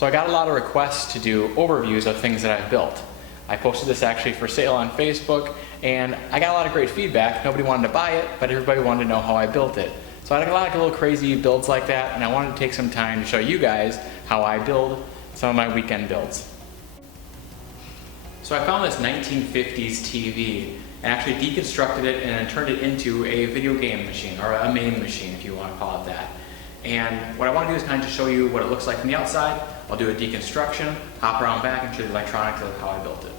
So I got a lot of requests to do overviews of things that I've built. I posted this actually for sale on Facebook, and I got a lot of great feedback. Nobody wanted to buy it, but everybody wanted to know how I built it. So I had a lot of little crazy builds like that, and I wanted to take some time to show you guys how I build some of my weekend builds. So I found this 1950s TV and actually deconstructed it and then turned it into a video game machine, or a MAME machine if you want to call it that. And what I want to do is kind of just show you what it looks like from the outside. I'll do a deconstruction, hop around back, and show you the electronics of how I built it.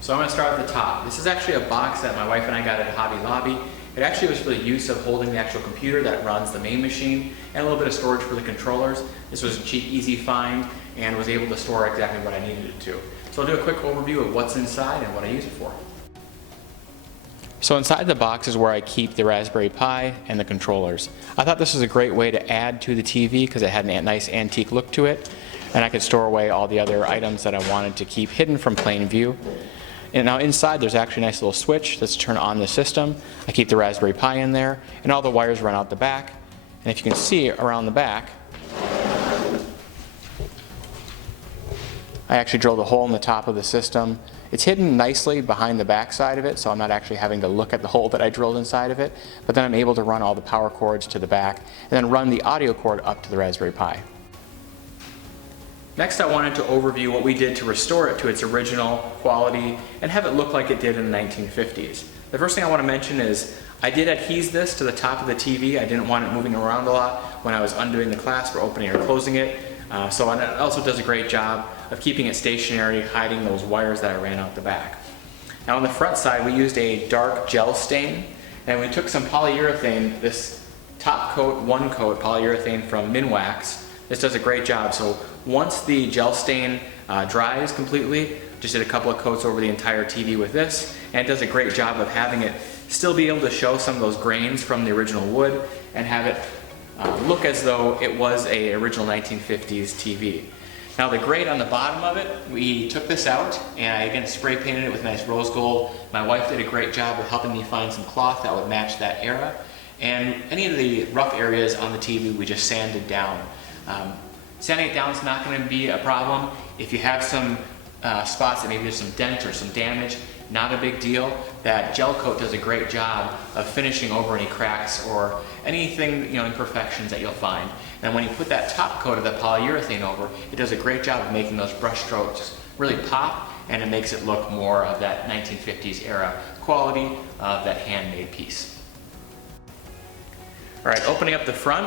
So I'm going to start at the top. This is actually a box that my wife and I got at Hobby Lobby. It actually was for the use of holding the actual computer that runs the MAME machine and a little bit of storage for the controllers. This was a cheap, easy find and was able to store exactly what I needed it to. So I'll do a quick overview of what's inside and what I use it for. So inside the box is where I keep the Raspberry Pi and the controllers. I thought this was a great way to add to the TV because it had a nice antique look to it, and I could store away all the other items that I wanted to keep hidden from plain view. And now inside there's actually a nice little switch that's turned on the system. I keep the Raspberry Pi in there, and all the wires run out the back. And if you can see around the back, I actually drilled a hole in the top of the system. It's hidden nicely behind the back side of it, so I'm not actually having to look at the hole that I drilled inside of it, but then I'm able to run all the power cords to the back and then run the audio cord up to the Raspberry Pi. Next, I wanted to overview what we did to restore it to its original quality and have it look like it did in the 1950s. The first thing I want to mention is I did adhese this to the top of the TV. I didn't want it moving around a lot when I was undoing the clasp or opening or closing it. So it also does a great job of keeping it stationary, hiding those wires that I ran out the back. Now on the front side we used a dark gel stain, and we took some polyurethane, this top coat, one coat polyurethane from Minwax. This does a great job. So once the gel stain dries completely, just did a couple of coats over the entire TV with this, and it does a great job of having it still be able to show some of those grains from the original wood and have it look as though it was a original 1950s TV. Now the grate on the bottom of it, we took this out and I again spray painted it with nice rose gold. My wife did a great job of helping me find some cloth that would match that era. And any of the rough areas on the TV we just sanded down. Sanding it down is not going to be a problem. If you have some spots that maybe there's some dent or some damage, not a big deal. That gel coat does a great job of finishing over any cracks or anything, imperfections that you'll find. And when you put that top coat of the polyurethane over, it does a great job of making those brush strokes really pop, and it makes it look more of that 1950s era quality of that handmade piece. All right, opening up the front.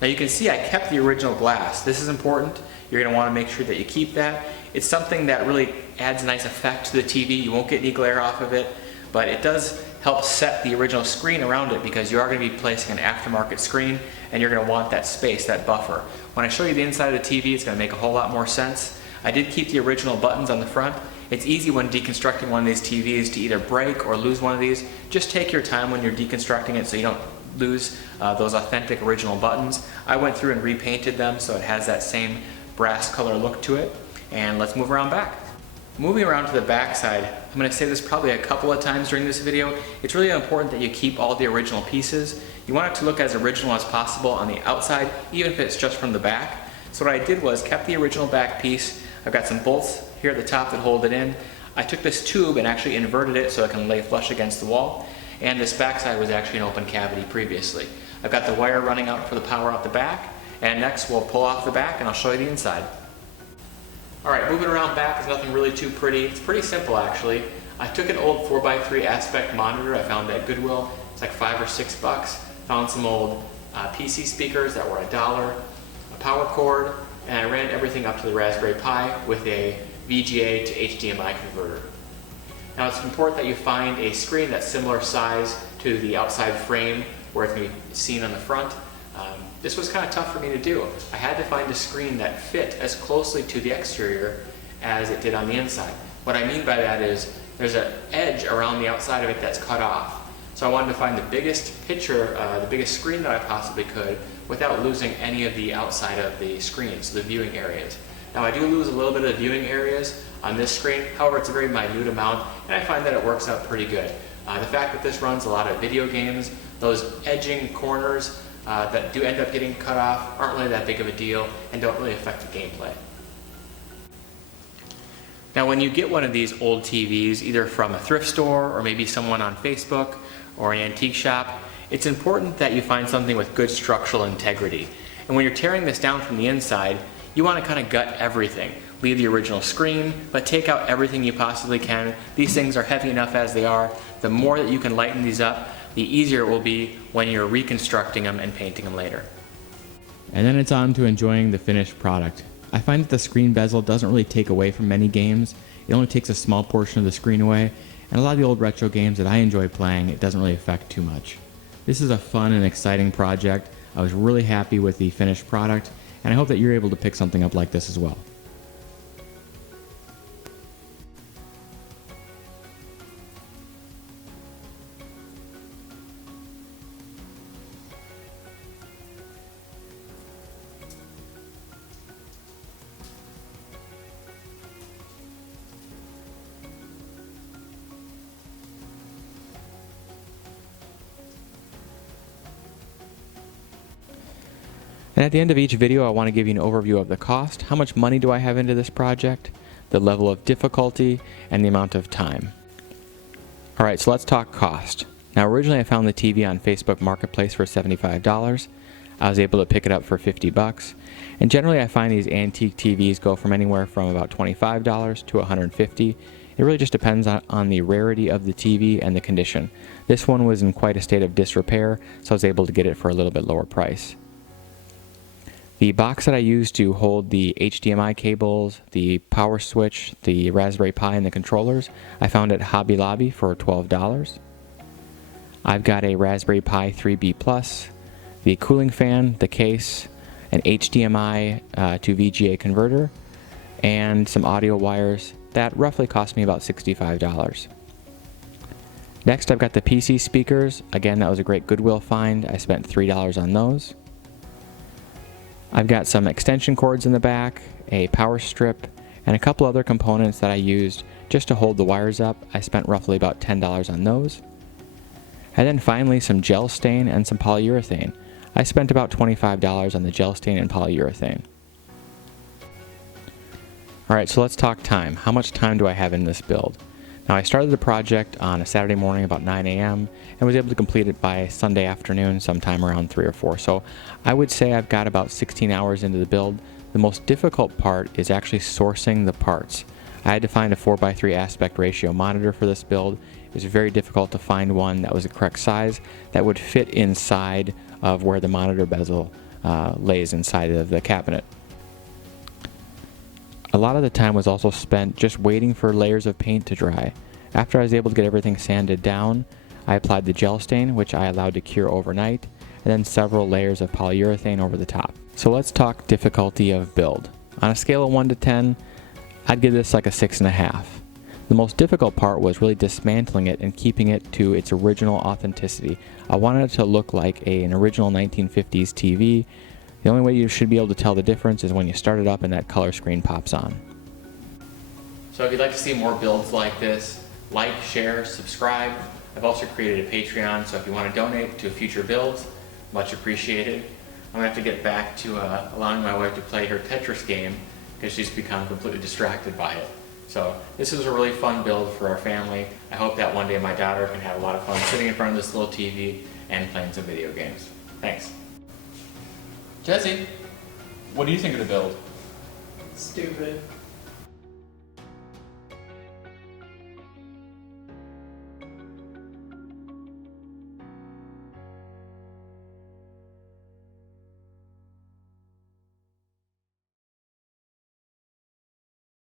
Now you can see I kept the original glass. This is important. You're going to want to make sure that you keep that. It's something that really adds a nice effect to the TV. You won't get any glare off of it, but it does help set the original screen around it because you are going to be placing an aftermarket screen and you're going to want that space, that buffer. When I show you the inside of the TV, it's going to make a whole lot more sense. I did keep the original buttons on the front. It's easy when deconstructing one of these TVs to either break or lose one of these. Just take your time when you're deconstructing it so you don't lose those authentic original buttons. I went through and repainted them so it has that same brass color look to it. And let's move around back. Moving around to the back side, I'm going to say this probably a couple of times during this video. It's really important that you keep all the original pieces. You want it to look as original as possible on the outside, even if it's just from the back. So what I did was kept the original back piece. I've got some bolts here at the top that hold it in. I took this tube and actually inverted it so it can lay flush against the wall. And this back side was actually an open cavity previously. I've got the wire running out for the power out the back. And next we'll pull off the back and I'll show you the inside. Alright, moving around back is nothing really too pretty. It's pretty simple actually. I took an old 4x3 aspect monitor I found at Goodwill. It's like $5 or $6. Found some old PC speakers that were $1, a power cord, and I ran everything up to the Raspberry Pi with a VGA to HDMI converter. Now it's important that you find a screen that's similar size to the outside frame where it can be seen on the front. This was kind of tough for me to do. I had to find a screen that fit as closely to the exterior as it did on the inside. What I mean by that is there's an edge around the outside of it that's cut off. So I wanted to find the biggest picture, the biggest screen that I possibly could without losing any of the outside of the screens, the viewing areas. Now I do lose a little bit of the viewing areas on this screen, however it's a very minute amount and I find that it works out pretty good. The fact that this runs a lot of video games, those edging corners that do end up getting cut off aren't really that big of a deal and don't really affect the gameplay. Now when you get one of these old TVs, either from a thrift store or maybe someone on Facebook or an antique shop, it's important that you find something with good structural integrity. And when you're tearing this down from the inside, you want to kind of gut everything. Leave the original screen, but take out everything you possibly can. These things are heavy enough as they are. The more that you can lighten these up, the easier it will be when you're reconstructing them and painting them later. And then it's on to enjoying the finished product. I find that the screen bezel doesn't really take away from many games. It only takes a small portion of the screen away, and a lot of the old retro games that I enjoy playing, it doesn't really affect too much. This is a fun and exciting project. I was really happy with the finished product, and I hope that you're able to pick something up like this as well. And at the end of each video, I want to give you an overview of the cost, how much money do I have into this project, the level of difficulty, and the amount of time. Alright, so let's talk cost. Now originally I found the TV on Facebook Marketplace for $75. I was able to pick it up for $50. And generally I find these antique TVs go from anywhere from about $25 to $150. It really just depends on the rarity of the TV and the condition. This one was in quite a state of disrepair, so I was able to get it for a little bit lower price. The box that I used to hold the HDMI cables, the power switch, the Raspberry Pi, and the controllers, I found at Hobby Lobby for $12. I've got a Raspberry Pi 3B Plus, the cooling fan, the case, an HDMI to VGA converter, and some audio wires. That roughly cost me about $65. Next, I've got the PC speakers. Again, that was a great Goodwill find. I spent $3 on those. I've got some extension cords in the back, a power strip, and a couple other components that I used just to hold the wires up. I spent roughly about $10 on those. And then finally some gel stain and some polyurethane. I spent about $25 on the gel stain and polyurethane. Alright, so let's talk time. How much time do I have in this build? Now I started the project on a Saturday morning about 9 a.m. and was able to complete it by Sunday afternoon sometime around 3 or 4. So I would say I've got about 16 hours into the build. The most difficult part is actually sourcing the parts. I had to find a 4:3 aspect ratio monitor for this build. It was very difficult to find one that was the correct size that would fit inside of where the monitor bezel lays inside of the cabinet. A lot of the time was also spent just waiting for layers of paint to dry. After I was able to get everything sanded down, I applied the gel stain, which I allowed to cure overnight, and then several layers of polyurethane over the top. So let's talk difficulty of build. On a scale of 1 to 10, I'd give this like a 6.5. The most difficult part was really dismantling it and keeping it to its original authenticity. I wanted it to look like an original 1950s TV. The only way you should be able to tell the difference is when you start it up and that color screen pops on. So if you'd like to see more builds like this, like, share, subscribe. I've also created a Patreon, so if you want to donate to future builds, much appreciated. I'm going to have to get back to allowing my wife to play her Tetris game because she's become completely distracted by it. So this is a really fun build for our family. I hope that one day my daughter can have a lot of fun sitting in front of this little TV and playing some video games. Thanks. Jesse, what do you think of the build? Stupid.